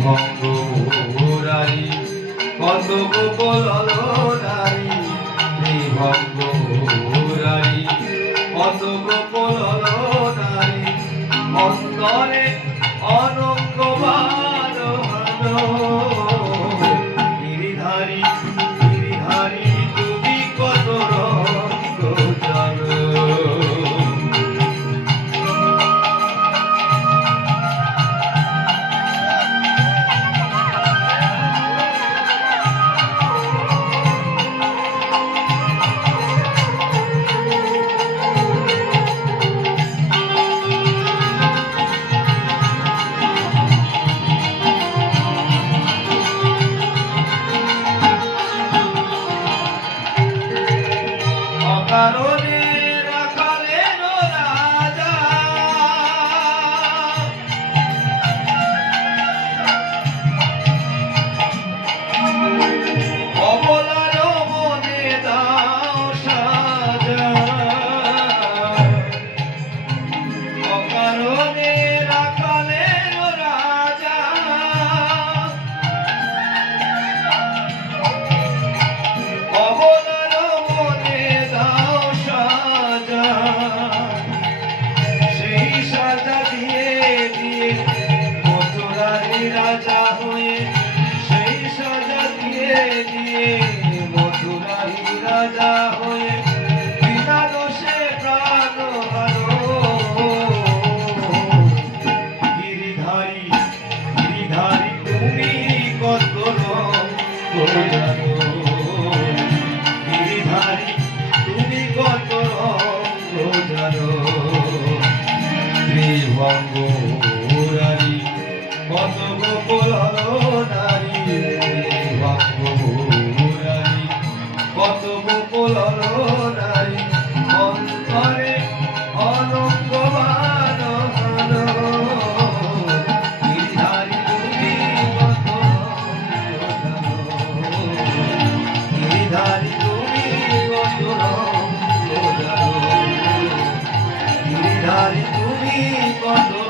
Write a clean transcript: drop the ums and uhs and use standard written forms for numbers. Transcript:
ভঙ্গ মুরারি কত গোপল নারী ভঙ্গ মুরারি কত গোপল নারী অন্তরে অনঙ্গবান গিরিধারী গিরিধারী তুমি কত রঙ্গ জানো কারণে রাখালেন রাজা অবলার মনে দাও সাজা অকারণে রাখালেন রাজা অবলার মনে সেই সাজা দিয়ে দিয়ে মথুরারি রাজা হয়ে সেই সাজা দিয়ে দিয়ে মথুরারি রাজা হয়ে বিনা দোষে প্রাণ হারো গিরিধারী গিরিধারী তুমি কত রঙ্গ জানো গিরিধারী তুমি কত রঙ্গ জানো ভঙ্গ মুরারি কত গোপল নারী ভঙ্গ মুরারি কত গোপল নারী অন্তরে অনঙ্গবান গিরিধারী তুমি কত রঙ্গ জানো গিরিধারী তুমি কত রঙ্গ জানো গিরিধারী তুমি কত